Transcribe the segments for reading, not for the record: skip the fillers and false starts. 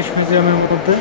বাংলাদেশ মিউজিয়ামের মধ্যে।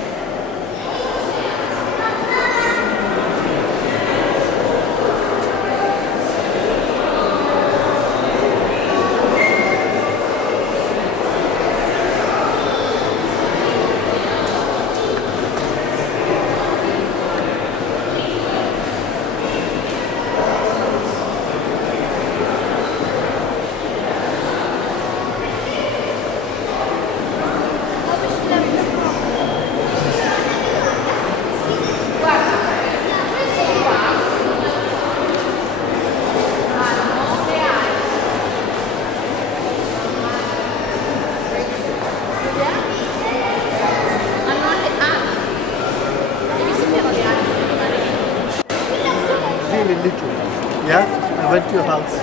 Yeah, I went to your house.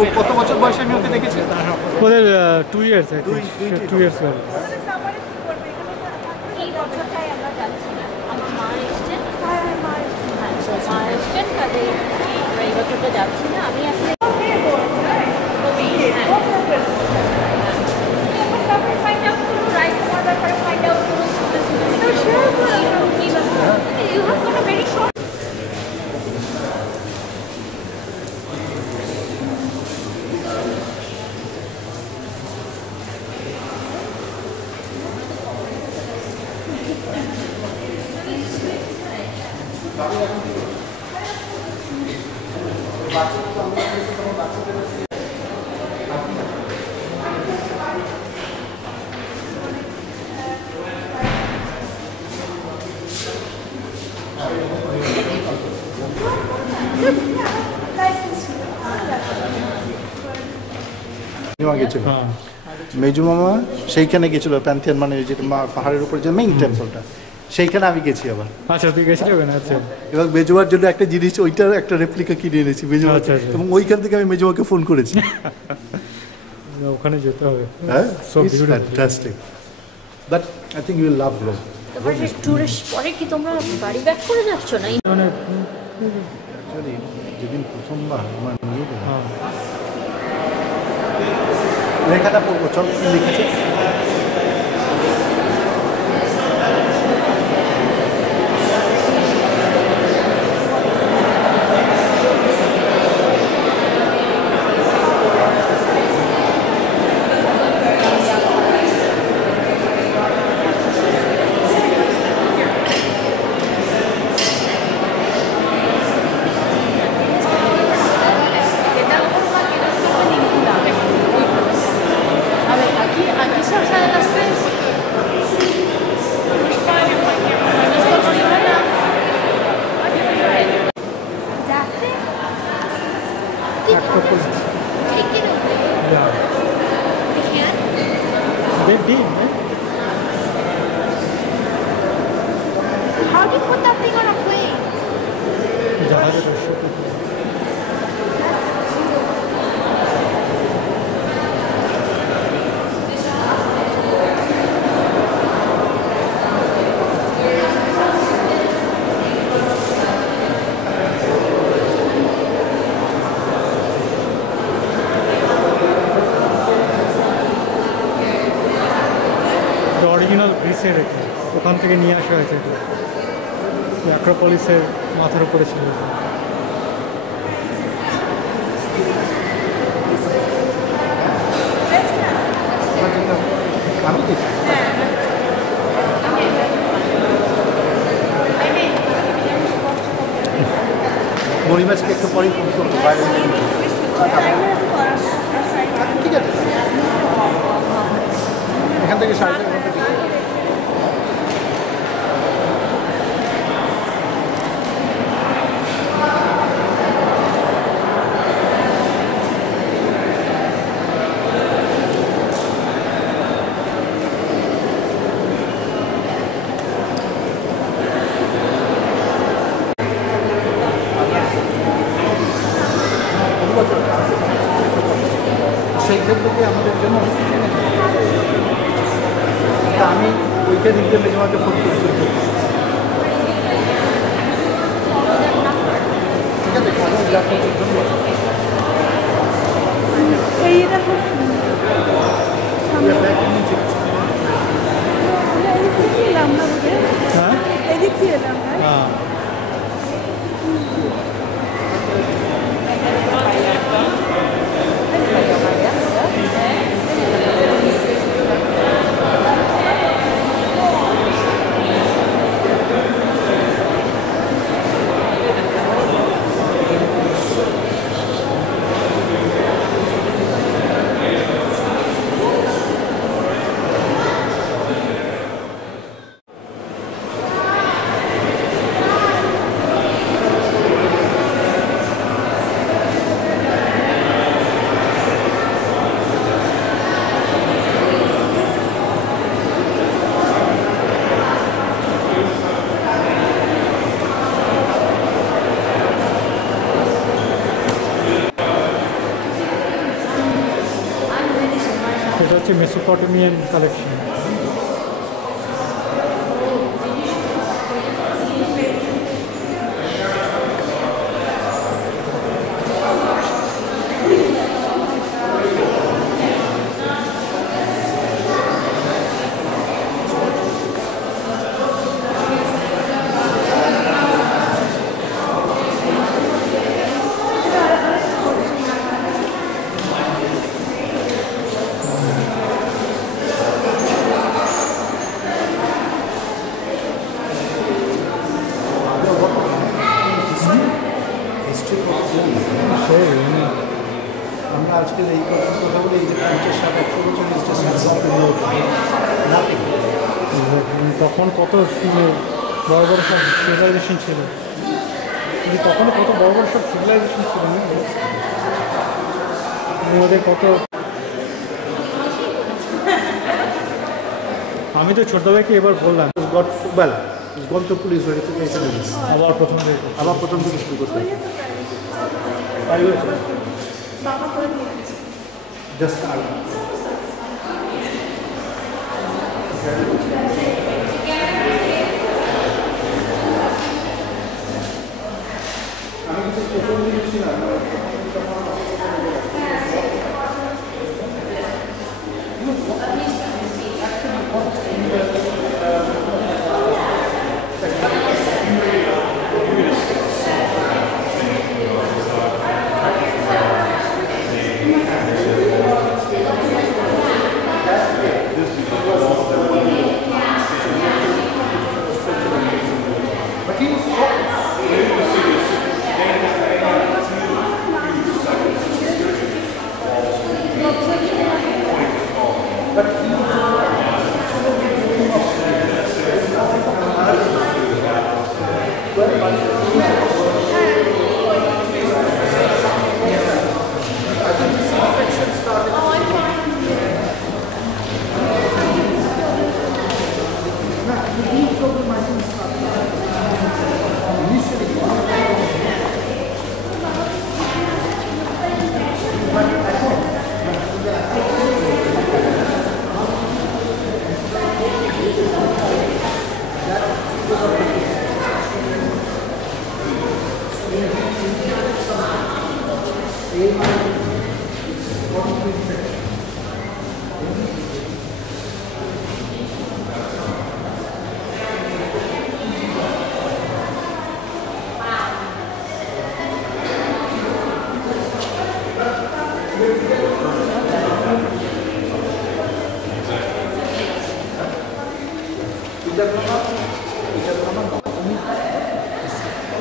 ও কত বছর বয়সে আমি ওকে দেখেছি? ওদের 2 years, I think. 2 years old. যাচ্ছি না আমি আসলে মেজু মামা সেইখানে গেছিল প্যান্থিয়ন, মানে যেটা পাহাড়ের উপরে যে মেইন টেম্পলটা, সেইখানে আমি গেছি আবার। আচ্ছা, তুই গেছিলি ওখানে? আচ্ছা। এবং মেজুমার জন্য একটা জিনিস, ওইটার একটা রেপ্লিকা কিনে এনেছি মেজুমা, এবং ওইখান থেকে আমি মেজুমাকে ফোন করেছি ওখানে যেতে হবে। হ্যাঁ, it's fantastic, but I think you will love Rome. Tourist পরে কি তোমরা বাড়ি ব্যাক করে যাচ্ছ না? মানে অ্যাকচুয়ালি যেদিন প্রথমবার আমার নিজেকে লেখাটা পড়বো, চল লিখেছে। How do you put that thing on a plane? Original গ্রিসের, ওখান থেকে নিয়ে আসা হয়েছে। অ্যাক্রোপলিসের মাথার উপরে ছিল। মরিমাছকে একটু পরেই ফোন করবো, বাইরে ঠিক আছে, এখান থেকে 3:30 সেইখান থেকে আমাদের জন্য আমি ওইটা দিকে মেজমাকে ফোন করছি। ঠিক আছে, ধন্যবাদ। হচ্ছে মেসোপটেমিয়ান কালেকশন। আমরা আজকে এই কথা বলি যে 50-60-100 বছর তখন কত বড় বড় সব সিভিলাইজেশন ছিল, কিন্তু তখন কত বড় বড় সব সিভিলাইজেশন ছিল না ওদের কত। আমি তো ছোটবেলাকে এবার বললাম গন্ত পুলিশ ভেরিফিকেশন আবার প্রথম থেকে শুরু করতে জাস্ট আমি কিন্তু প্রথম দিন ছিলাম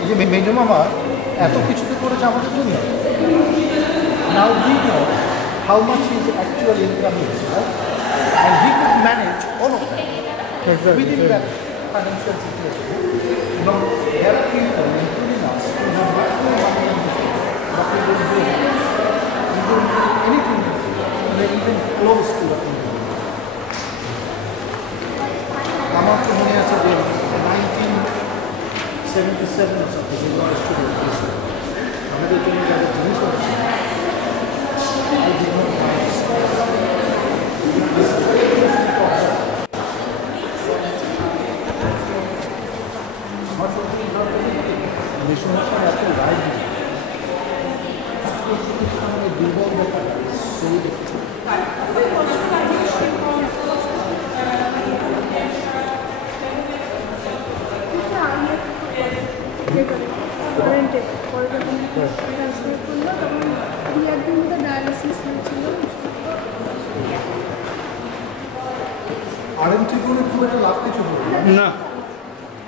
এই যে মেজো মামা এত কিছুতে করেছে আমাদের জন্য। Now we know how much his actual income is, right? And he could manage all of that within that financial situation. Now, there are people, including us, who have much more money than him, but we don't do it. We don't do anything even close to what we do. আমার তো মনে আছে যে 1977 or something, we were a student. আমাদের জন্য যারা জিনিস হচ্ছে এত রায় দুর্বল ব্যাপার সেই লাভ কিছু না,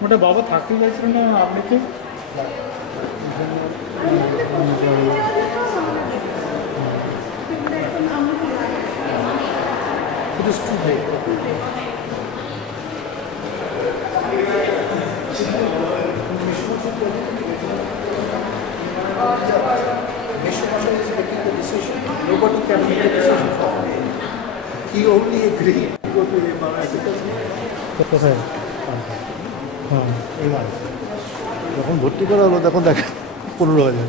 ওটা বাবা থাকতে চাইছিল না আপনাকে। It is too late. Meshwar is making the decision. Nobody can make the decision for him. He only agreed to go to the কোথায়? হ্যাঁ, যখন ভর্তি করা হলো তখন দেখা 15,000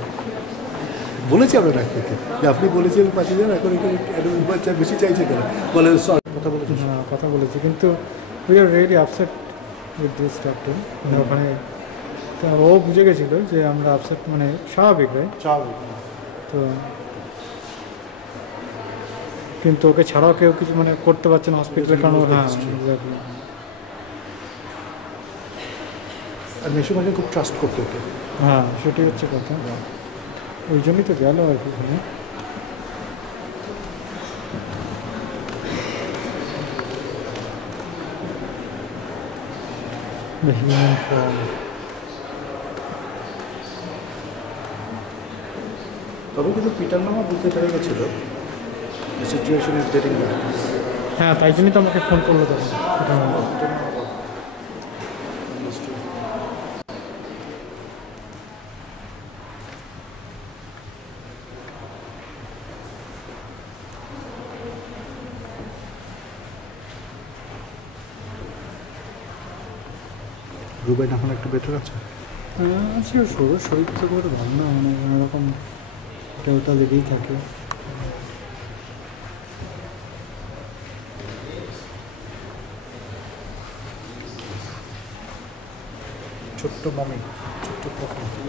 বলেছি আমরা ডাক্তারকে যে আপনি বলেছেন 5,000, এখন এখানে বেশি চাইছে কেন? বলে কথা বলেছি। হ্যাঁ কথা বলেছি, কিন্তু we are really upset with this doctor. ওখানে ও বুঝে গেছিলো যে আমরা আপসেট, মানে স্বাভাবিক রাইট। স্বাভাবিক। তো কিন্তু ওকে ছাড়াও কেউ কিছু মানে করতে পারছে না হসপিটালে, কারণ হ্যাঁ এক্স্যাক্টলি। আর মেশোমাকে খুব ট্রাস্ট করতো ওকে। হ্যাঁ সেটাই হচ্ছে কথা, ওই জন্যই তো গেল আর কি। The human form. তবে কিন্তু পিটার মামা বুঝতে পেরে গেছিল সিচুয়েশন ইজ গেটিং ব্যাড। হ্যাঁ তাই জন্যই তো আমাকে ফোন করলো তখন। রুবেন এখন একটু বেটার আছে? আজকে শরীর তো করে ভালো না, মানে এরকম ওটা লেগেই থাকে। ছোট্ট মামি, ছোট্ট coffee.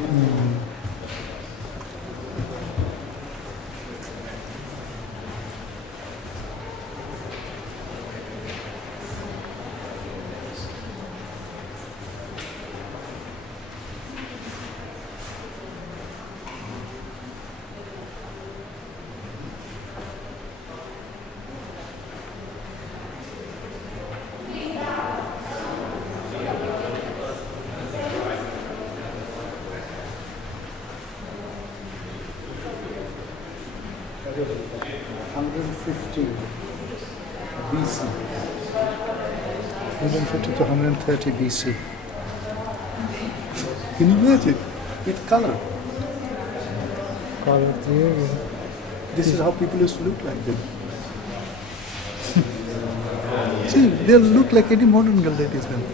BC, 150 to 130 BC. Can you imagine? With color. Color দিয়ে This is how people used to look like them. See, they'll look like any modern girl that is well.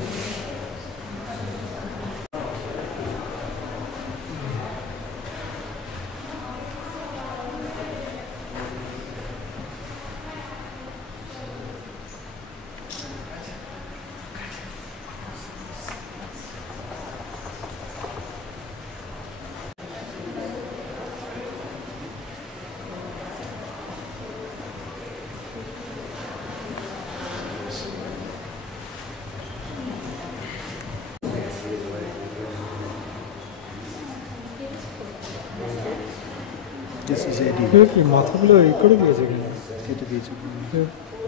This is AD. কি মাথাগুলো এই করে দিয়েছে কিনা, এটা দিয়েছে।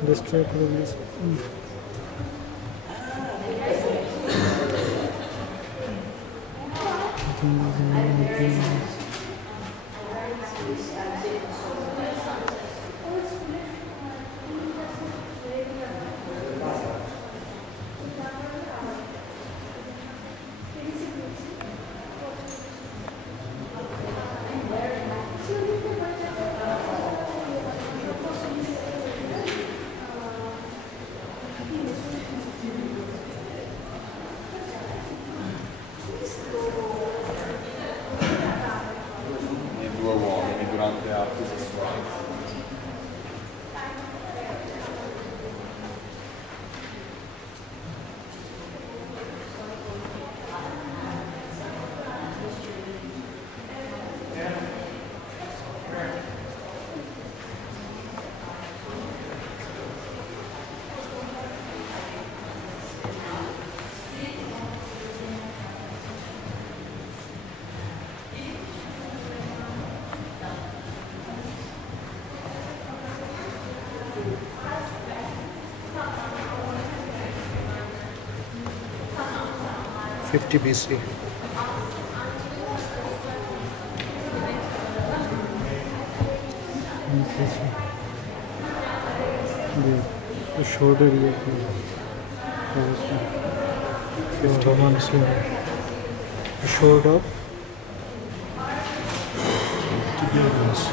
Destroy করে দিয়েছে। durante atti sessuali. BC. The shoulder here. Showed up. To be honest.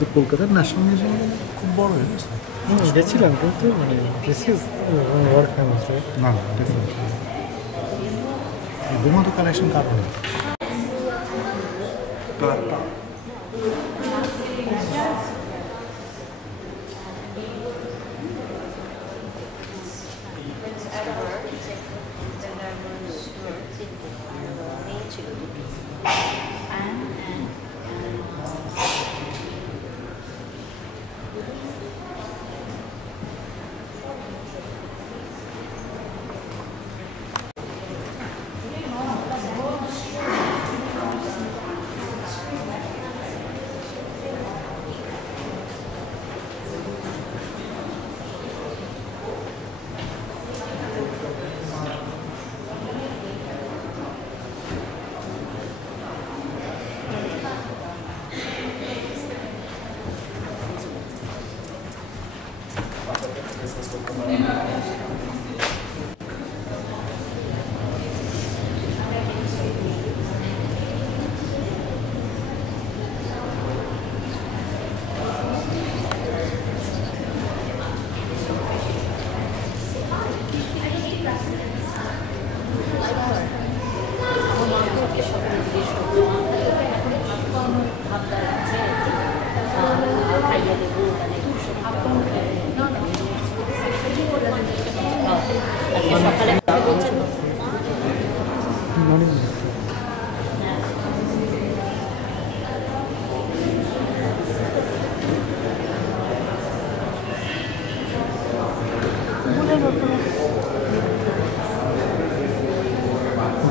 তো কলকাতার ন্যাশনাল মিউজিয়াম খুব বড় হয়ে গেছে। গেছিলাম কিন্তু মানে this is world famous right? না ডিফারেন্ট এদের মতো কালেকশন কারণ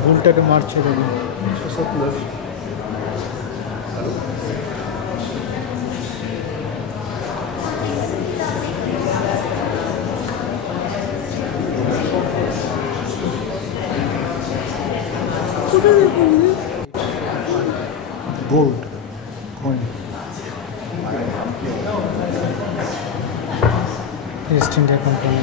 ভুলটাকে মারছে দেখুন। Gold coin east India company.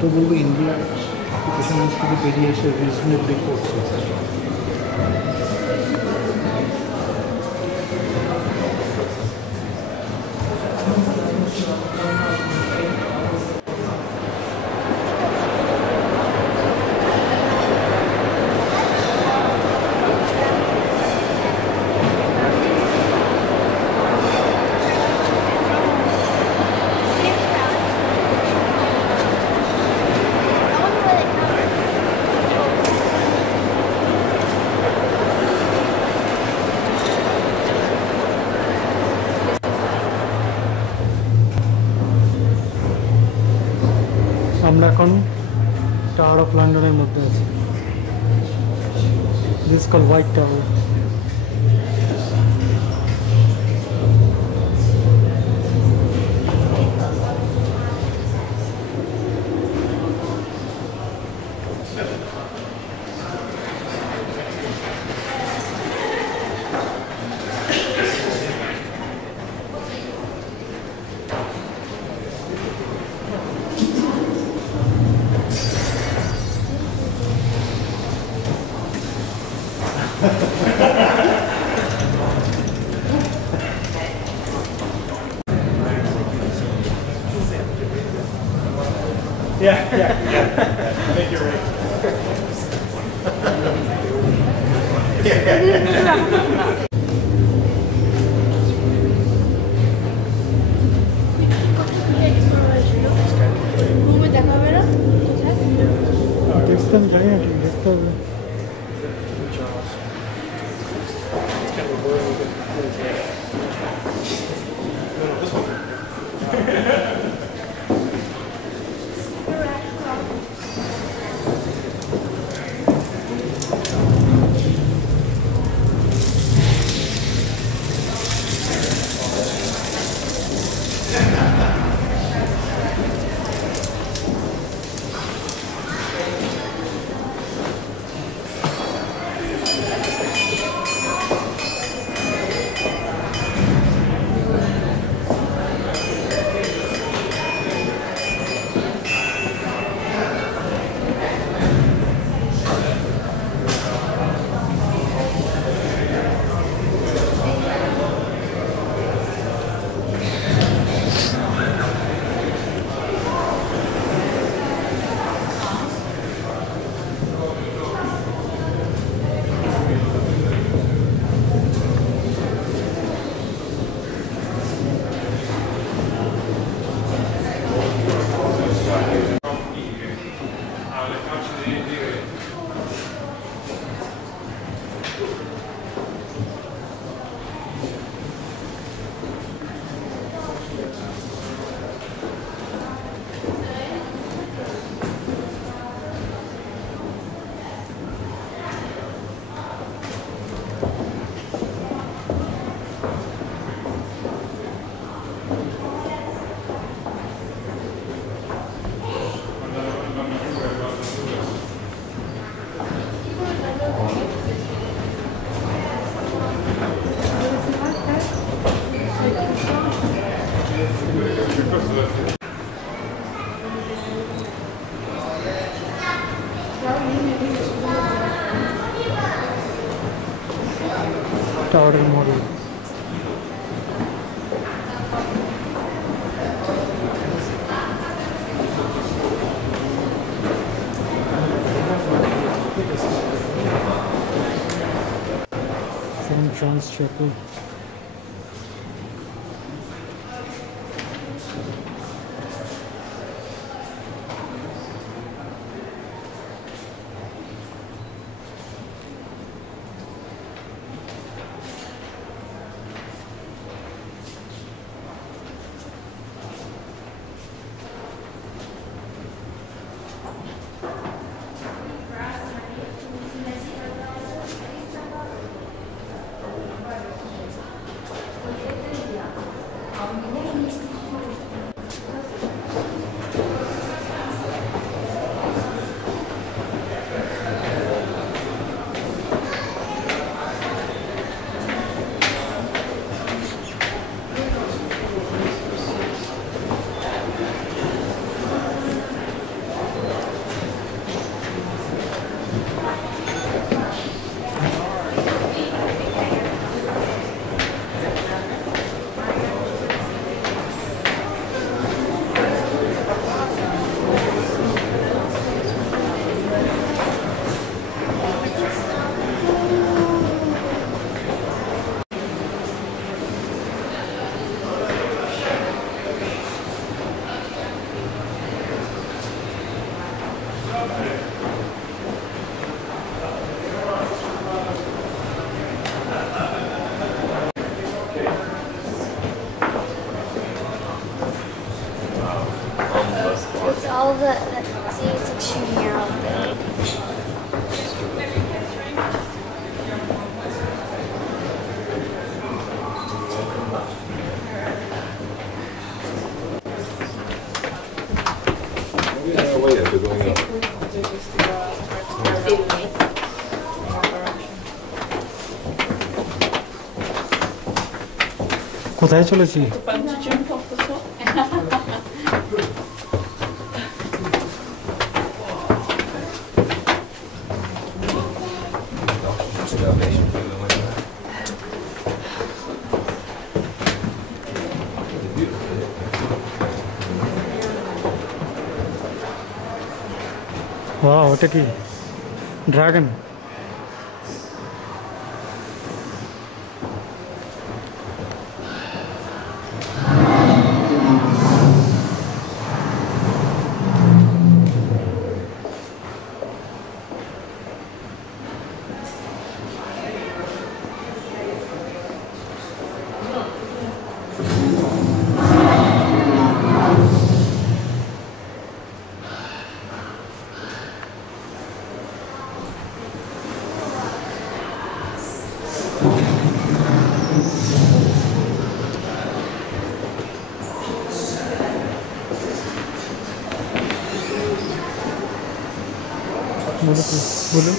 তো বলবো ইন্ডিয়ার অকুপেশন থেকে বেরিয়ে এসে রিজনেবলি করছে। আমরা এখন টাওয়ার অফ লন্ডনের মধ্যে আছি। This call white tower. I think you're right. দেখতাম জানি না ঠিক দেখতে হবে। Tower model. St. John's Chapel. It's all see, it's like shooting out there. কোথায় চলেছি? ওটা কি ড্রাগন? বলুন।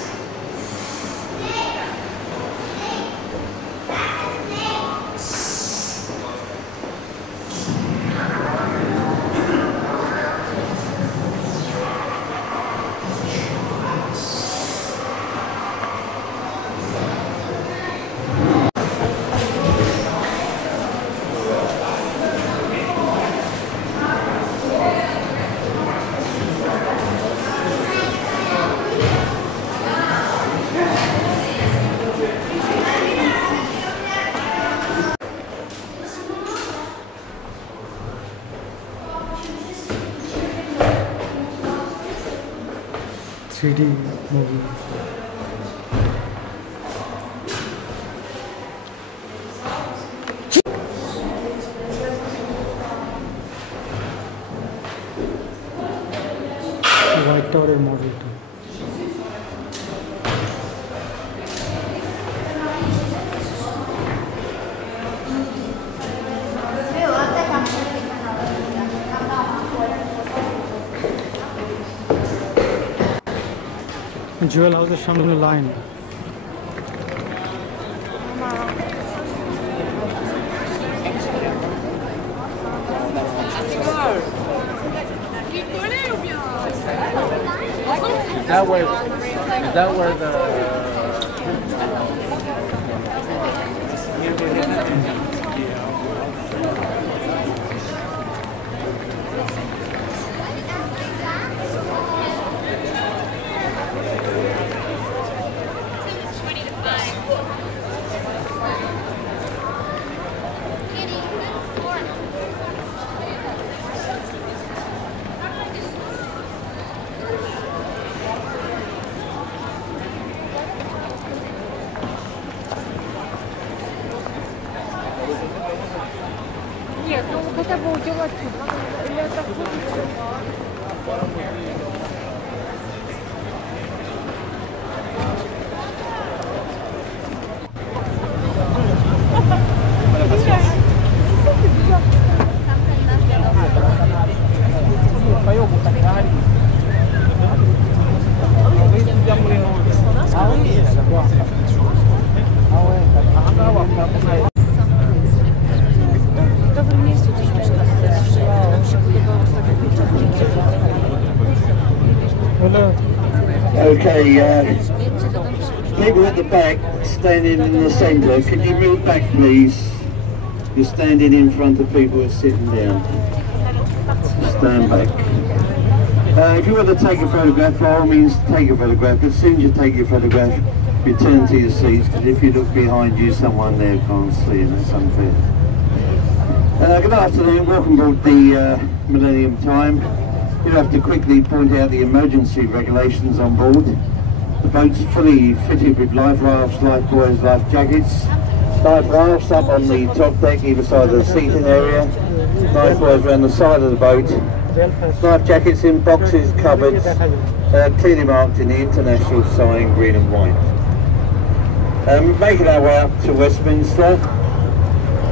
3D movie. হোয়াইট টাওয়ারের মডেলটা। জুয়েল হাউসের সামনে line. Is that where the Нет, ну хотя бы удевать или это фоточка? Okay, people at the back standing in the centre, can you move back please? You're standing in front of people who are sitting down. Stand back. If you want to take a photograph, by all means take a photograph. As soon as you take your photograph, return to your seats, because if you look behind you, someone there can't see and that's unfair. Good afternoon, welcome aboard the Millennium Time. You have to quickly point out the emergency regulations on board. The boat's fully fitted with life rafts, life buoys, life jackets. Life rafts up on the top deck either side of the seating area. Life buoys around the side of the boat. Life jackets in boxes, cupboards, clearly marked in the international sign green and white. Making our way up to Westminster.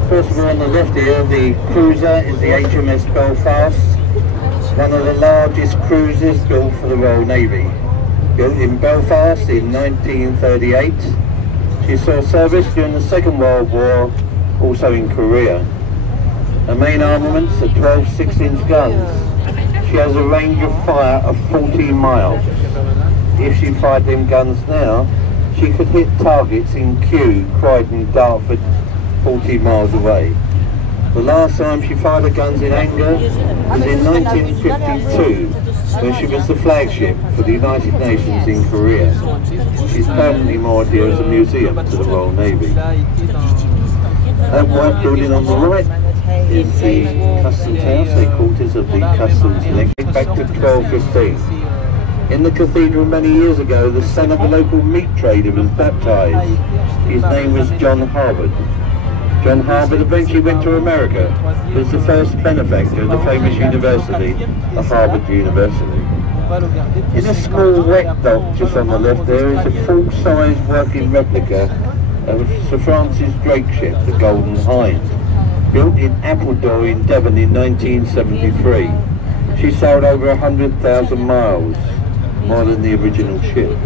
First of all, on the left here, the cruiser is the HMS Belfast. One of the largest cruisers built for the Royal Navy. Built in Belfast in 1938. She saw service during the Second World War, also in Korea. Her main armaments are 12 6-inch guns. She has a range of fire of 40 miles. If she fired them guns now, she could hit targets in Kew, Croydon, Dartford, 40 miles away. The last time she fired her guns in anger was in 1952, when she was the flagship for the United Nations in Korea. She's permanently moored here as a museum to the Royal Navy. That white building on the right is the Customs House, the quarters of the Customs Next, back to 1215. In the cathedral many years ago, the son of a local meat trader was baptised. His name was John Harvard. John Harvard eventually went to America, was the first benefactor of the famous university, the Harvard University. In a small wet dock just on the left there is a full-size working replica of Sir Francis Drake's ship, the Golden Hind, built in Appledore in Devon in 1973. She sailed over 100,000 miles, more than the original ship.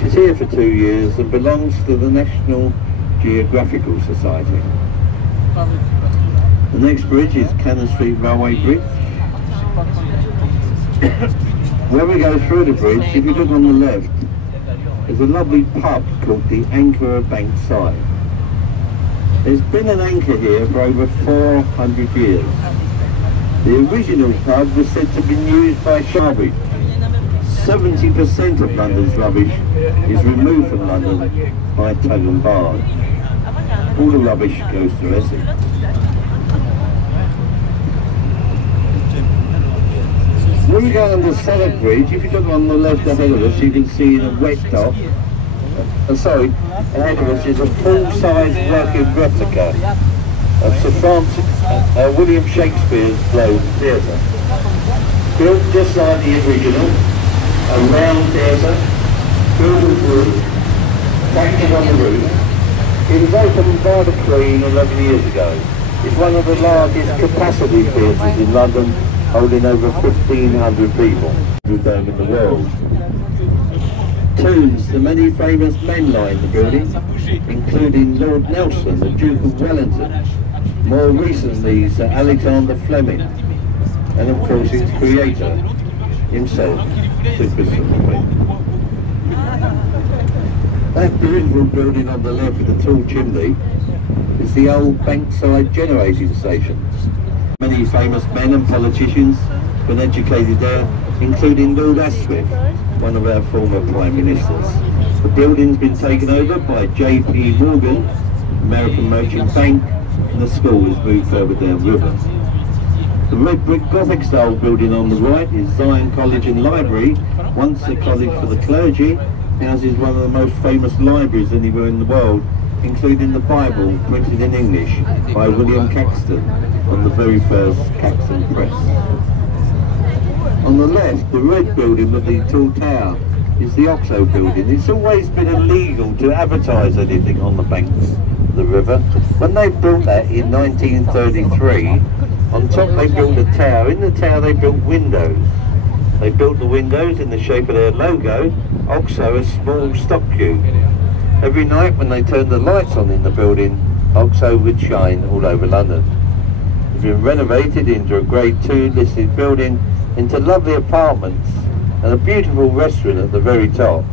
She's here for 2 years and belongs to the National Geographical Society. The next bridge is Cannon Street Railway Bridge. Where we go through the bridge, if you look on the left, there's a lovely pub called the Anchor of Bankside. There's been an anchor here for over 400 years. The original pub was said to have been used by garbage. 70% of London's rubbish is removed from London by tug and barge. All the rubbish goes to Essex. When we go under Southwark Bridge, if you look on the left ahead of us, you can see in a wet dock, ahead of us is a full-size working replica of Sir Francis, William Shakespeare's Globe Theatre. Built just like the original, a round theatre, built of wood, painted on the roof. It was opened by the Queen 11 years ago. It's one of the largest capacity theatres in London, holding over 1,500 people in the world. Tombs, the many famous men line the building, including Lord Nelson, the Duke of Wellington, more recently Sir Alexander Fleming, and of course its creator himself, Sir Christopher Wren. That beautiful building on the left with the tall chimney is the old Bankside generating station. Many famous men and politicians have been educated there, including Lord Asquith, one of our former Prime Ministers. The building's been taken over by J.P. Morgan, American Merchant Bank, and the school has moved further downriver. The red brick Gothic style building on the right is Zion College and Library, once a college for the clergy. Houses one of the most famous libraries anywhere in the world, including the Bible printed in English by William Caxton on the very first Caxton press. On the left, the red building with the tall tower is the Oxo building. It's always been illegal to advertise anything on the banks of the river. When they built that in 1933, on top they built a tower. In the tower they built windows. They built the windows in the shape of their logo, Oxo, a small stock cube. Every night when they turned the lights on in the building, Oxo would shine all over London. It's been renovated into a Grade 2 listed building, into lovely apartments and a beautiful restaurant at the very top.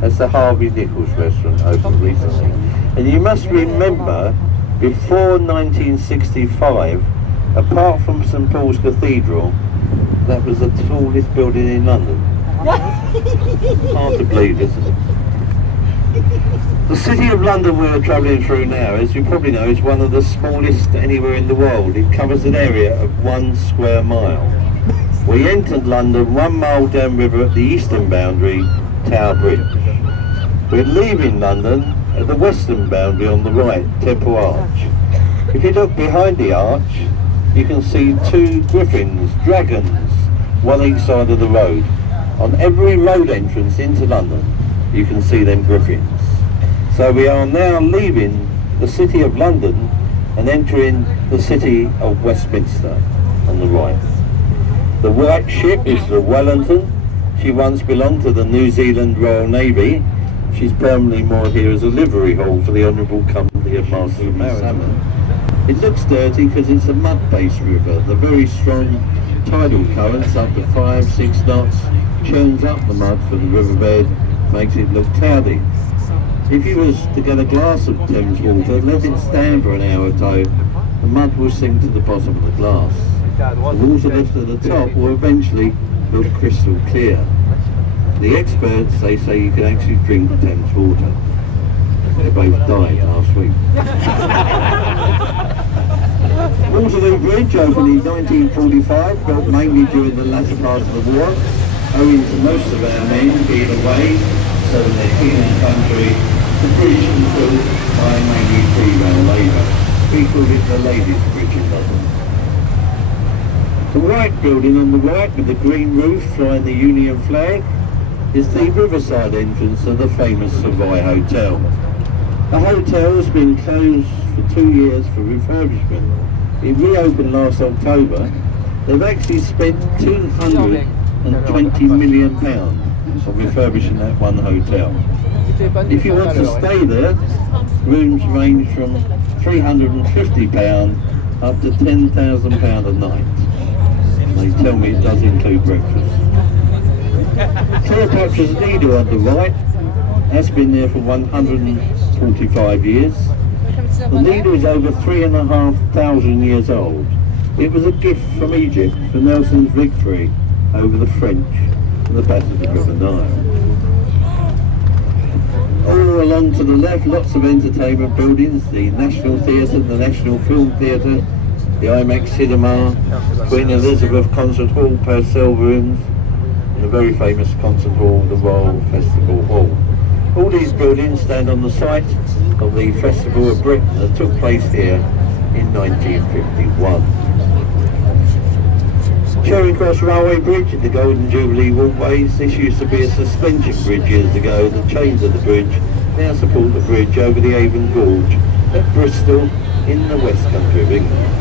That's the Harvey Nichols restaurant, opened recently. And you must remember, before 1965, apart from St Paul's Cathedral, that was the tallest building in London. Hard to believe, isn't it? The city of London we're travelling through now, as you probably know, is one of the smallest anywhere in the world. It covers an area of 1 square mile. We entered London 1 mile downriver at the eastern boundary, Tower Bridge. We're leaving London at the western boundary on the right, Temple Arch. If you look behind the arch, you can see 2 griffins, dragons, one each side of the road. On every road entrance into London, you can see them griffins. So we are now leaving the city of London and entering the city of Westminster on the right. The white ship is the Wellington. She once belonged to the New Zealand Royal Navy. She's permanently moored here as a livery hall for the Honourable Company of Masters of Salmon. It looks dirty because it's a mud-based river. The very strong tidal currents up to 5-6 knots churns up the mud for the riverbed, makes it look cloudy. If you was to get a glass of Thames water, let it stand for an hour or so, the mud will sink to the bottom of the glass. The water left at the top will eventually look crystal clear. The experts, they say you can actually drink Thames water. They both died last week. Waterloo Bridge opened in 1945, built mainly during the latter part of the war, owing to most of our men being away, so in their king and country, the bridge was built by mainly female labour. We called it the Ladies' Bridge in London. The white building on the right with the green roof flying the Union flag is the riverside entrance of the famous Savoy Hotel. The hotel has been closed for 2 years for refurbishment. It reopened last October. They've actually spent £220 million on refurbishing that one hotel. If you want to stay there, rooms range from £350 up to £10,000 a night. They tell me it does include breakfast. Cleopatra's Needle on the right has been there for 145 years. The needle is over 3,500 years old. It was a gift from Egypt for Nelson's victory over the French in the Battle of the River Nile. All along to the left, lots of entertainment buildings, the National Theatre, the National Film Theatre, the IMAX Cinema, Queen Elizabeth Concert Hall, Purcell Rooms, and the very famous Concert Hall, the Royal Festival Hall. All these buildings stand on the site of the Festival of Britain that took place here in 1951. Charing Cross Railway Bridge and the Golden Jubilee Walkways. This used to be a suspension bridge years ago. The chains of the bridge now support the bridge over the Avon Gorge at Bristol in the West Country of England.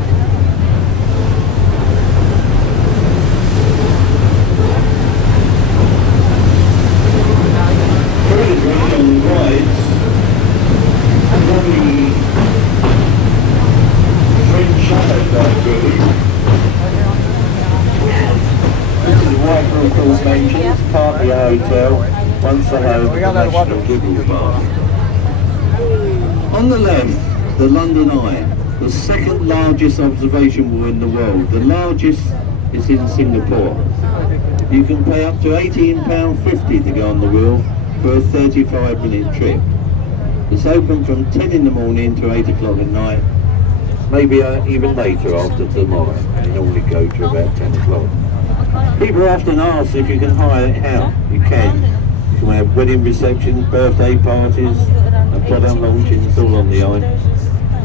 Partly a hotel, once a home of the National Liberal Party. On the left, the London Eye, the second largest observation wall in the world. The largest is in Singapore. You can pay up to £18.50 to go on the wheel for a 35-minute trip. It's open from 10 in the morning to 8 o'clock at night, maybe even later after tomorrow. They normally go to about 10 o'clock. People often ask if you can hire it out. You can. You can have wedding receptions, birthday parties, and product launchings all on the Eye.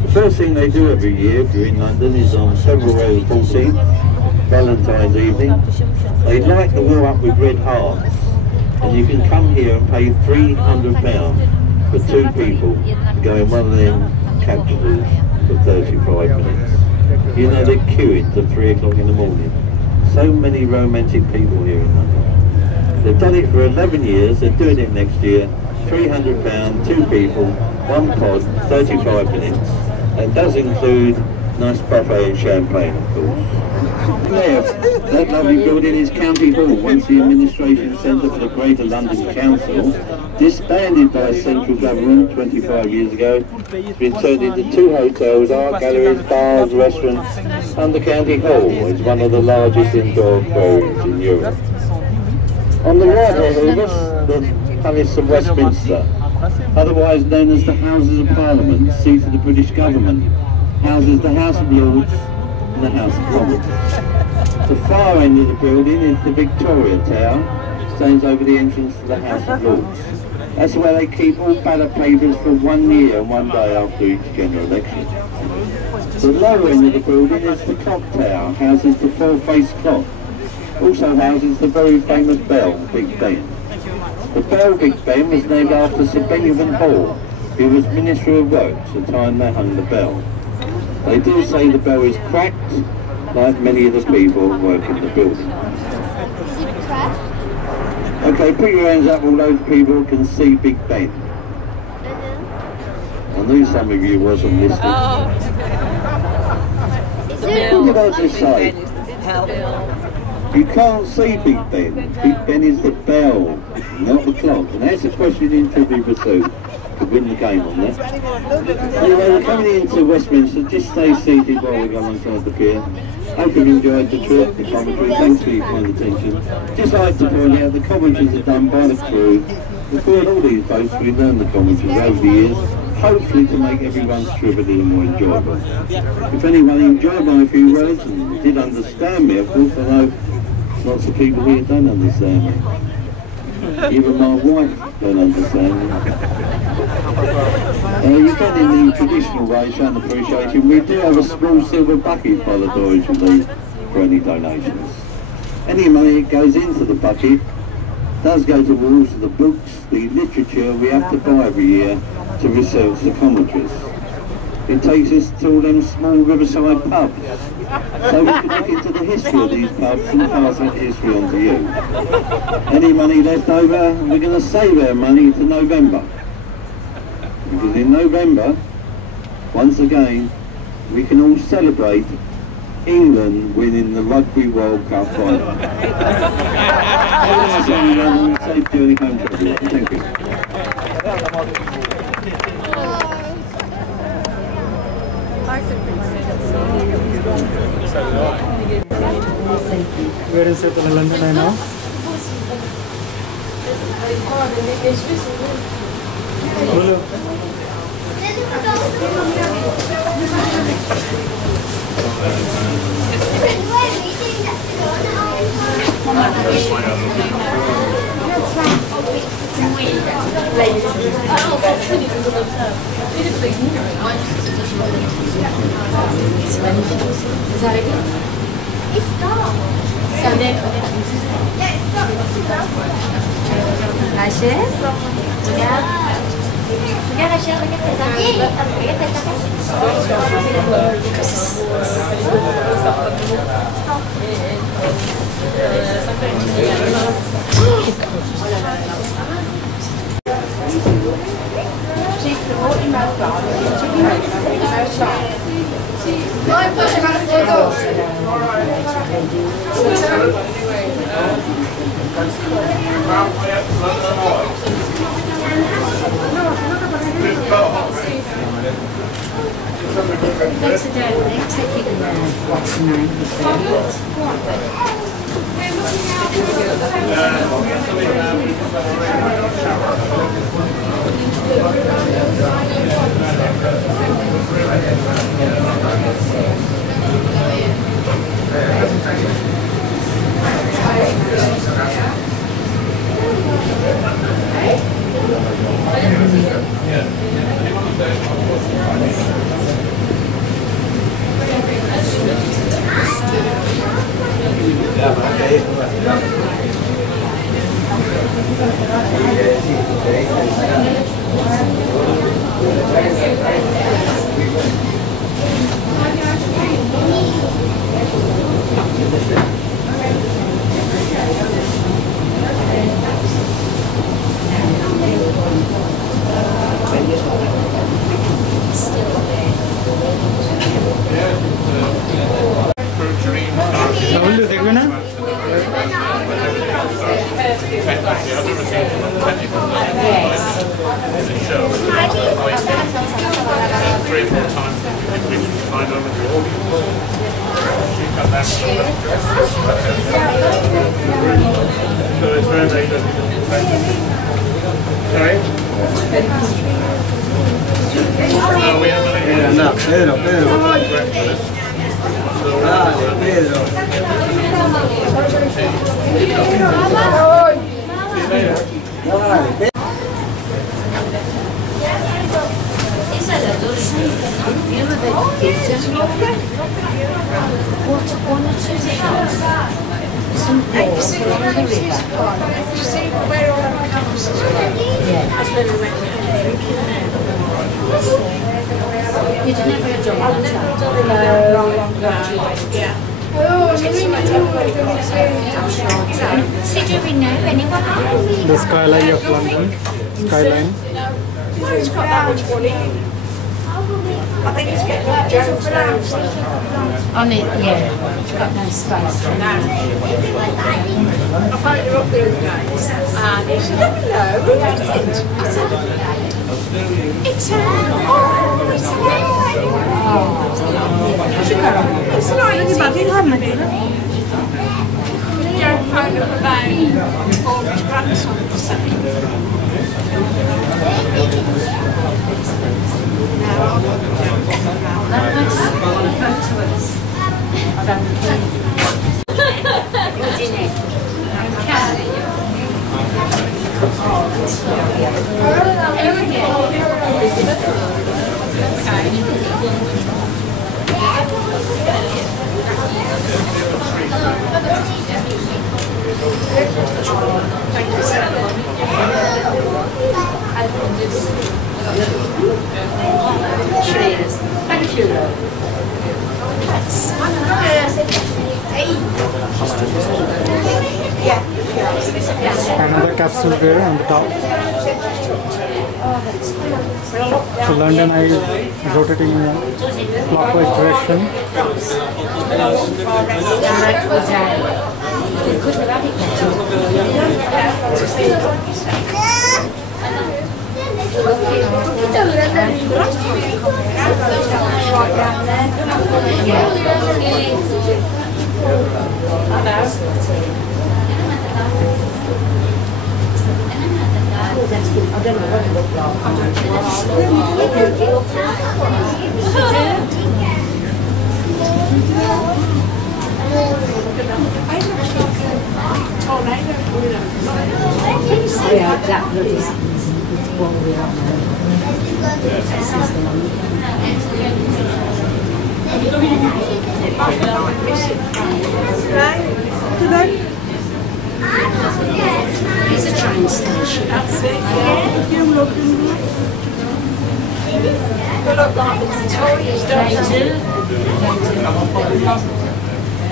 The first thing they do every year, if you're in London, is on February 14th, Valentine's evening. They light the wheel up with red hearts, and you can come here and pay £300 for 2 people to go in one of them capsules for 35 minutes. You know they're queuing till 3 o'clock in the morning. So many romantic people here in London. They've done it for 11 years, they're doing it next year. £300, 2 people, 1 pod, 35 minutes. That does include nice buffet and champagne, of course. Left, that lovely building is County Hall, once the administration centre for the Greater London Council, disbanded by central government 25 years ago. It's been turned into 2 hotels, art galleries, bars, restaurants, and the County Hall is one of the largest indoor aquariums in Europe. On the right of us, the Palace of Westminster, otherwise known as the Houses of Parliament, seat of the British government, houses the House of Lords and the House of Commons. The far end of the building is the Victoria Tower, stands over the entrance to the House of Lords. That's where they keep all ballot papers for 1 year and 1 day after each general election. The lower end of the building is the Clock Tower, houses the four-faced clock. Also houses the very famous bell, Big Ben. The bell Big Ben was named after Sir Benjamin Hall, who was Minister of Works at the time they hung the bell. They do say the bell is cracked, like many of the people working the building. Okay, put your hands up, all those people who can see Big Ben. I knew some of you wasn't listening. What did I just say? You can't see Big Ben. Big Ben is the bell, not the clock. And that's a question in Trivial Pursuit. To win the game on that. Anyway, we're coming into Westminster. Just stay seated while we go alongside the pier. Hope you've enjoyed the trip, the commentary. Thanks for your kind attention. Just like to point out the commentaries are done by the crew. Before all these boats, we've learned the commentaries over the years, hopefully to make everyone's trip a little more enjoyable. If anyone enjoyed my few words and did understand me, of course, I know lots of people here don't understand me. Even my wife don't understand me. You can in the traditional way show an appreciation. We do have a small silver bucket by the door if you leave for any donations. Any money that goes into the bucket does go towards the books, the literature we have to buy every year to research the commentaries. It takes us to all them small riverside pubs, so we can look into the history of these pubs and pass that history on to you. Any money left over, we're going to save our money to November. Because in November, once again, we can all celebrate England winning the Rugby World Cup final. Safe journey home to everyone. Thank you. Where is it in London right now? Hello. La chaise. Regarde la chaise, regarde what's the name Rahul দেখবে না? Anda, Pedro, Pedro. Dale, Pedro. Dale, The skyline of London. Skyline. I think it's getting on Jones On it, yeah. It's got no space. I phoned her up the other day and he said, hello, who is it? I said, it's it's like imagine having Joe phoned up about Paul's grandson for second. Thank you. Another capsule there on the top. So London, I wrote it in a clockwise direction. That's Yeah, that bloody one we have. It's a train station.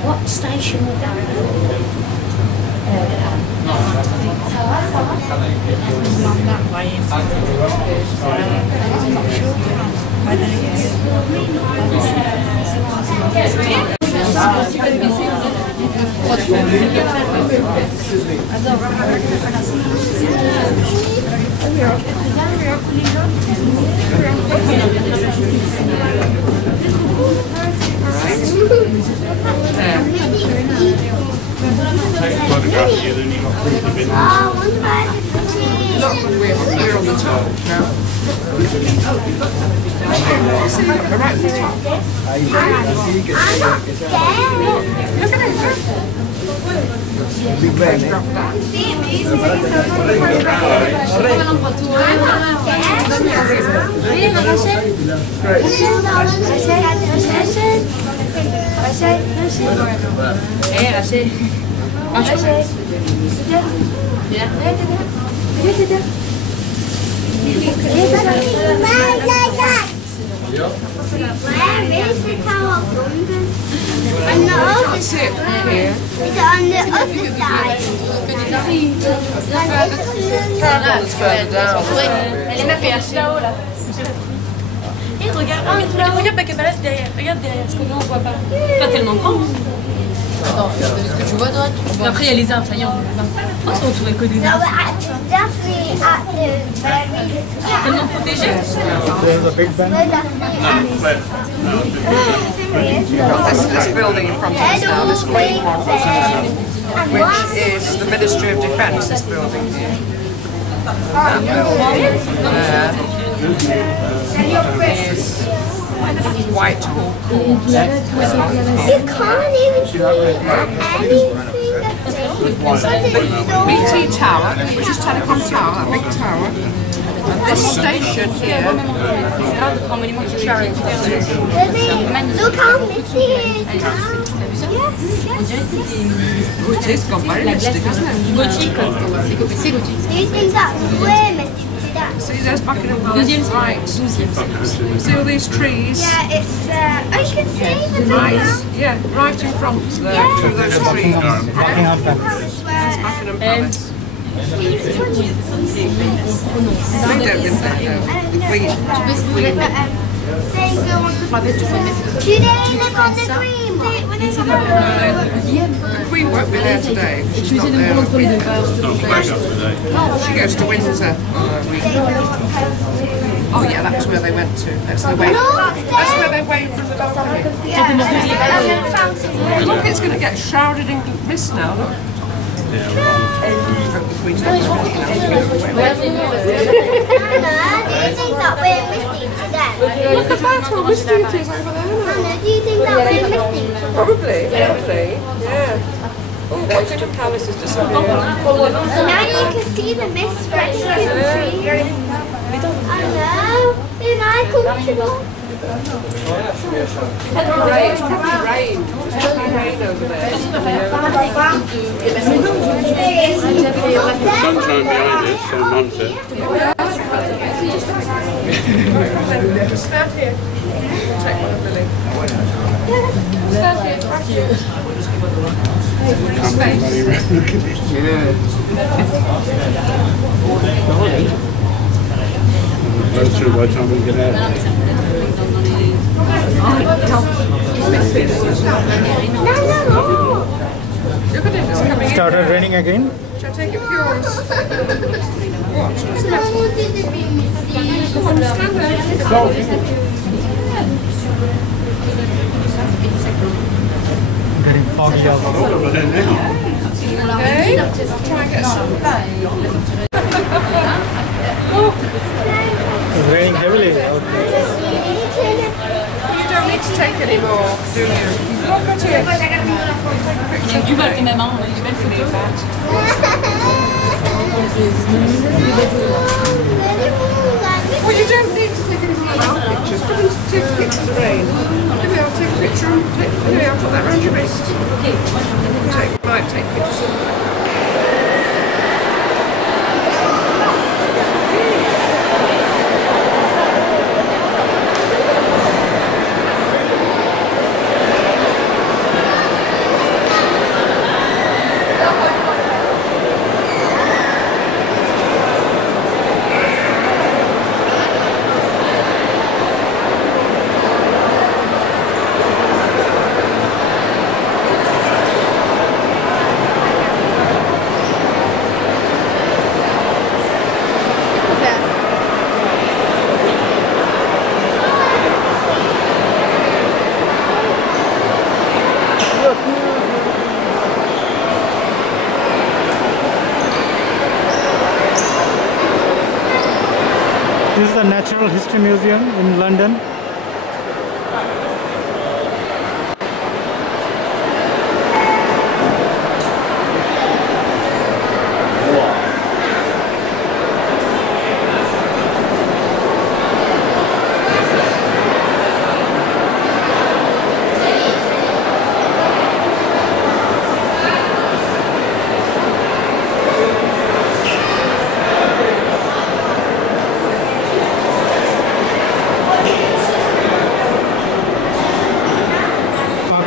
What station would that be? Look, we're on the top now. We're right at the top. Look at it. Where is the Tower of London? On the other side. It's on the other side. Caravan's further down. Regarde Baccabalas derrière. Regarde derrière, parce que nous on voit pas. Pas tellement grand. Attends, ce que tu vois droite. Après il y a les arbres, ça y est, on est là. Oh, on trouvait que des No, arbres. we're definitely at the very Tellement protégé. There's a big band. we're definitely This building in front of us now, this green one, which is the Ministry of Defence, this building here. That building is Whitehall Court. You can't even see anything. BT Tower, which is Telecom Tower, that big tower. And this station here, Look how misty it is now. Yes, oh, it is gone very mystic, isn't it? Gothique. C'est gothique. Do you think that's where misty today? See, there's Buckingham Palace, right. See all these trees? Yeah, it's, oh, you can see the Right, yeah, right in front there, through those trees. That's Buckingham Palace. They don't live there, though. The Queen. Do they live on the green one? The Queen won't be there today. She's not there. She goes to Windsor. Oh yeah, that's where they went to. That's the way. That's where they waved from the balcony. Look, it's going to get shrouded in mist now. Look. The Queen's not Anna, do you think that we're misty today? Look at that, how misty it is over there. Anna, do you think that we're misty today? Probably, yeah. Oh, Buckingham Palace is disappearing. Now you can see the mist spreading through the trees. I know. Is I comfortable? It's probably rain. It's probably rain over there. Sunshine behind it, so nonsense. Stand here. Take one of Lily. Stand here, thank you. Go through by the time we get out. Look at it, it's coming in. Started raining again. Shall I take it for yours? What? What's the I matter? wanted to be misty. Stand there. Getting foggy out. Okay, I'll try and get some. Il y a du bol tes mamans, on a des belles photos. Well, you don't need to take any more pictures. Come and take a picture of the rain. Maybe I'll take a picture and maybe I'll put that around your wrist. Might take pictures of that. This is the Natural History Museum in London.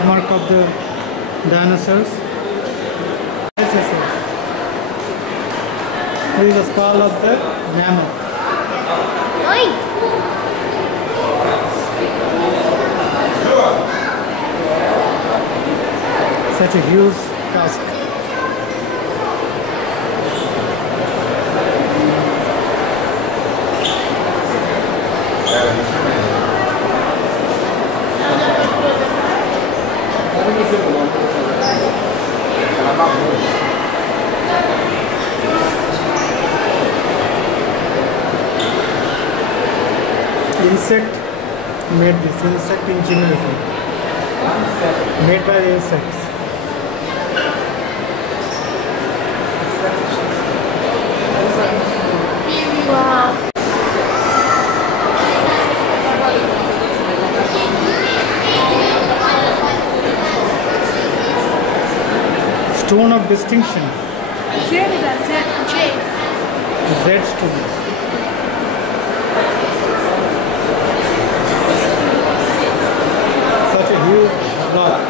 Mark of the dinosaurs. This is the skull of the mammoth. Such a huge tusk. Insect made this, insect ingenuity, made by the insects. Wow. Stone of distinction. Jade. Z stone. Such a huge rock.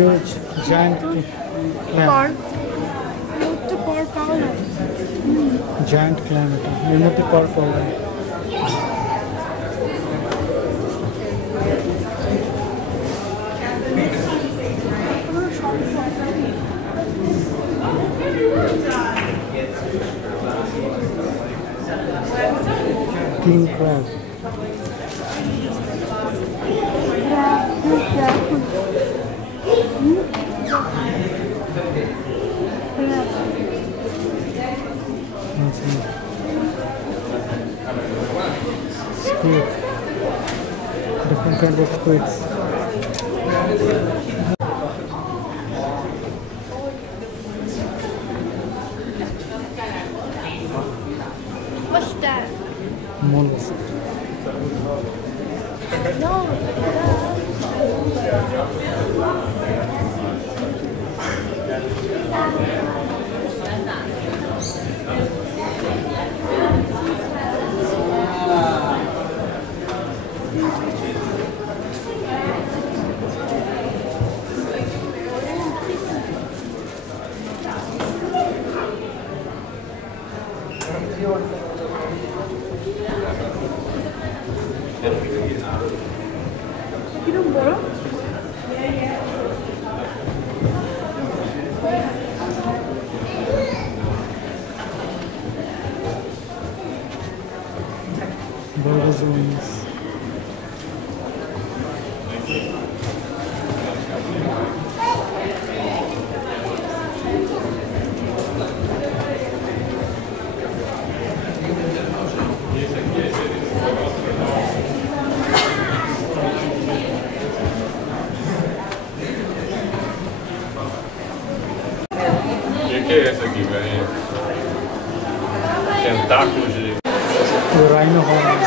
huge giant clam. Giant clam এটা এর মধ্যে পার পাওয়া যায়। King crab. Squid. Different kind of squids. What's that? Mollusk. No. Burgers wings. E che è questo qui? Tentacoli. Rhino horn.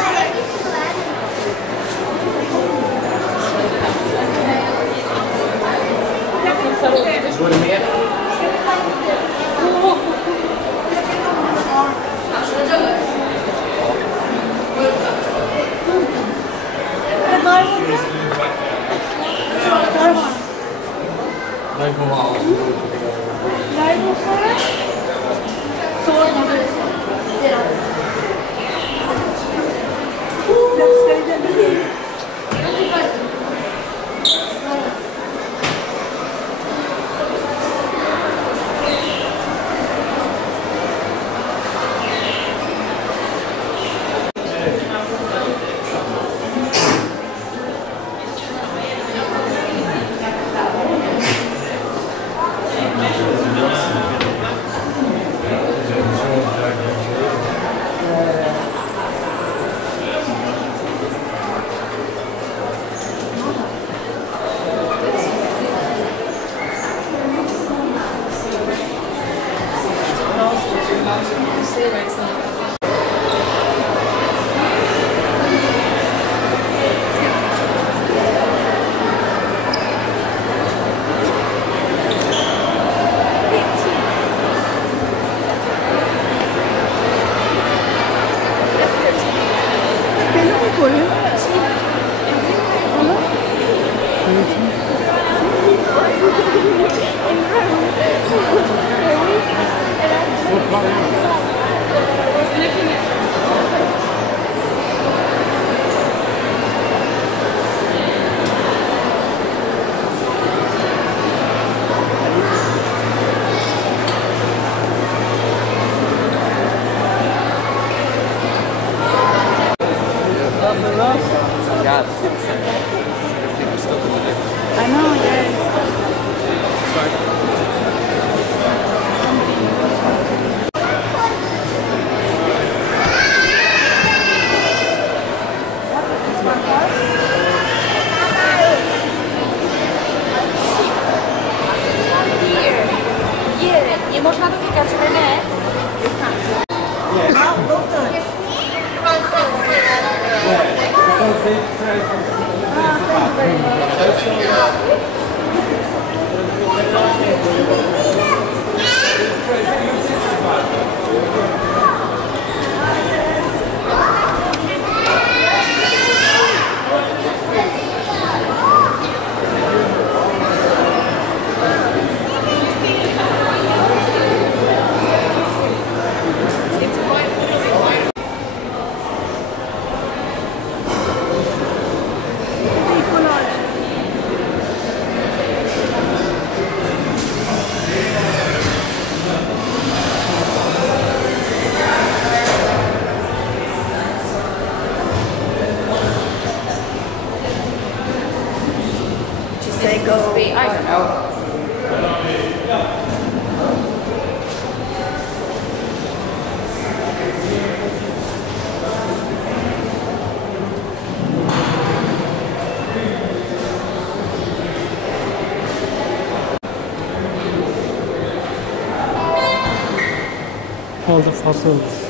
I know, yes. Nie można dotykać mnie. Because they try to go, I don't know. All the fossils.